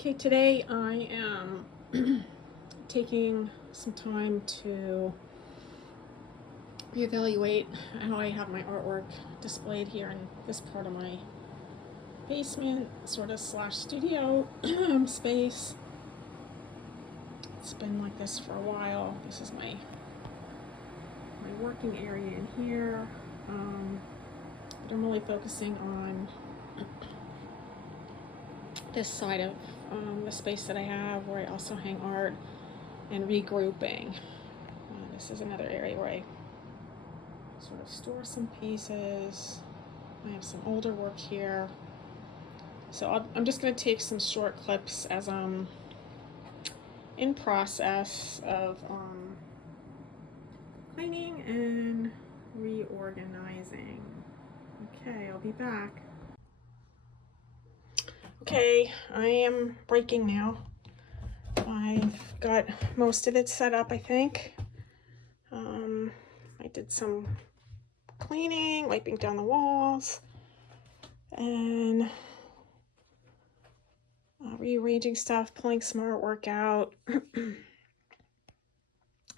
Okay, today I am taking some time to reevaluate how I have my artwork displayed here in this part of my basement, sort of slash studio space. It's been like this for a while. This is my working area in here, but I'm really focusing on this side of the space that I have, where I also hang art, and regrouping. This is another area where I sort of store some pieces. I have some older work here. So I'm just going to take some short clips as I'm in process of cleaning and reorganizing. Okay, I'll be back. Okay, I am breaking now. I've got most of it set up, I think. I did some cleaning, wiping down the walls, and rearranging stuff, pulling some artwork out.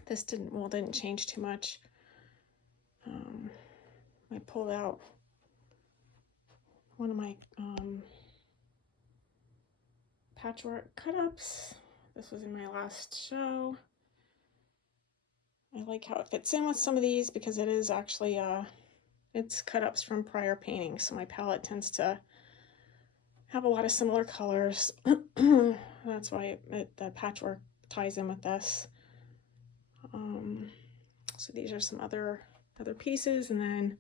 This didn't change too much. I pulled out one of my patchwork cut-ups. This was in my last show. I like how it fits in with some of these because it is actually it's cut-ups from prior paintings, so my palette tends to have a lot of similar colors. That's why the patchwork ties in with this. So these are some other pieces, and then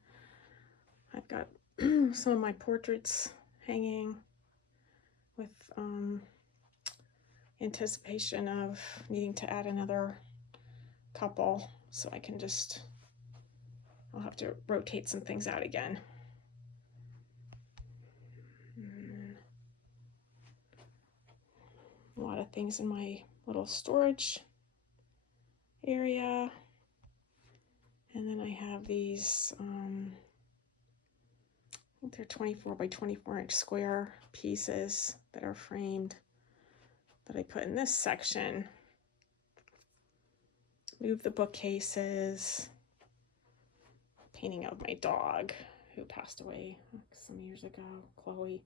I've got some of my portraits hanging with anticipation of needing to add another couple, so I can I'll have to rotate some things out again. A lot of things in my little storage area. And then I have these, I think they're 24 by 24 inch square pieces that are framed that I put in this section. Move the bookcases, painting of my dog who passed away some years ago, Chloe,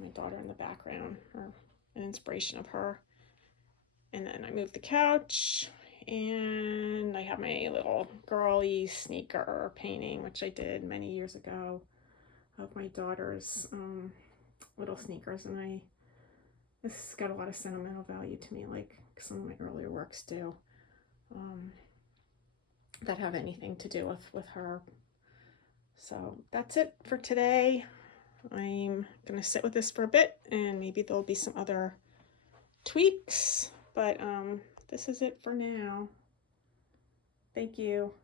my daughter in the background, or an inspiration of her. And then I moved the couch, and I have my little girly sneaker painting, which I did many years ago, of my daughter's little sneakers, and this got a lot of sentimental value to me, like some of my earlier works do, that have anything to do with her. So that's it for today. I'm gonna sit with this for a bit, and maybe there'll be some other tweaks, but this is it for now. Thank you.